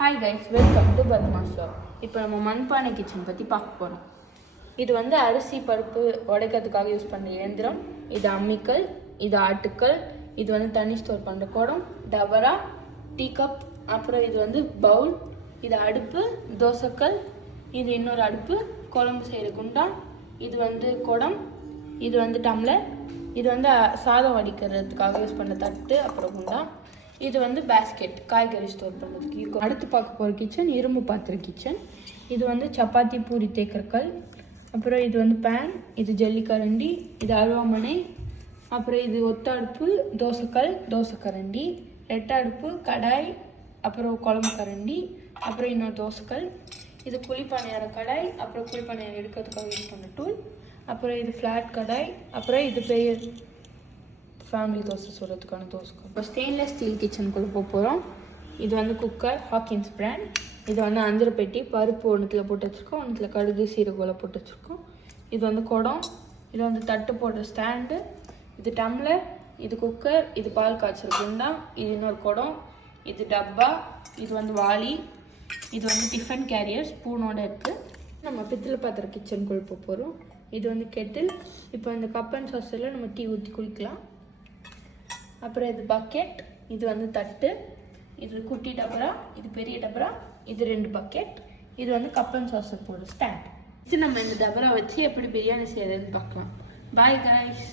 Hi guys, welcome to Padma show. இப்போ நம்ம மண்பானை கிச்சன் பற்றி பார்க்க போகிறோம். இது வந்து அரிசி பருப்பு உடைக்கிறதுக்காக யூஸ் பண்ணுற இயந்திரம். இது அம்மிக்கல், இது ஆட்டுக்கல், இது வந்து தண்ணி ஸ்டோர் பண்ணுற குடம், டபரா, டீ கப், அப்புறம் இது வந்து பவுல், இது அடுப்பு, தோசைக்கல், இது இன்னொரு அடுப்பு, குழம்பு செய்கிற குண்டான், இது வந்து குடம், இது வந்து டம்ளர், இது வந்து சாதம் வடிக்கிறதுக்காக யூஸ் பண்ண தட்டு, அப்புறம் குண்டான், இது வந்து பேஸ்கெட் காய்கறி ஸ்டோர் பண்ணுறதுக்கு. அடுத்து பார்க்க போகிற கிச்சன் இரும்பு பாத்திர கிச்சன். இது வந்து சப்பாத்தி பூரி தேக்கற்கல், அப்புறம் இது வந்து பேன், இது ஜல்லிக்கரண்டி, இது அருவாமனை, அப்புறம் இது ஒத்த அடுப்பு, தோசைக்கல், தோசைக்கரண்டி, ரெட்டை அடுப்பு, கடாய், அப்புறம் குழம்பு கரண்டி, அப்புறம் இன்னொரு தோசைக்கல், இது குழிப்பானையார கடாய், அப்புறம் குழிப்பானையார் எடுக்கிறதுக்காக யூஸ் பண்ண டூல், அப்புறம் இது ஃப்ளாட் கடாய், அப்புறம் இது பெரிய ஃபேமிலி தோசை சொல்கிறதுக்கான தோசைக்கல். இப்போ ஸ்டெயின்லெஸ் ஸ்டீல் கிச்சனுக்குள்ளே போக போகிறோம். இது வந்து குக்கர், ஹாக்கின்ஸ் பிராண்ட். இது வந்து அஞ்சர பெட்டி, பருப்பு ஒன்றுத்தில் போட்டு வச்சுருக்கோம், ஒன்றுத்தில் கடுகு சீரகோலை போட்டு வச்சுருக்கோம். இது வந்து குடம், இது வந்து தட்டு போடுற ஸ்டாண்டு, இது டம்ளர், இது குக்கர், இது பால் காய்ச்சல் குண்டா, இது இன்னொரு குடம், இது டப்பா, இது வந்து வாளி, இது வந்து டிஃபன் கேரியர் ஸ்பூனோட இருக்குது. நம்ம பித்தளை பாத்திர கிச்சனுக்குள்ளே போக போகிறோம். இது வந்து கெட்டில். இப்போ இந்த கப் அண்ட் சாஸில் நம்ம டீ ஊற்றி குடிக்கலாம். அப்புறம் இது பக்கெட், இது வந்து தட்டு, இது குட்டி டபரா, இது பெரிய டபரா, இது 2 பக்கெட், இது வந்து கப் அண்ட் சாஸர் போடுற ஸ்டாண்ட். இது நம்ம இந்த டபரா வச்சு எப்படி பிரியாணி செய்யறதுன்னு பார்க்கலாம். Bye guys.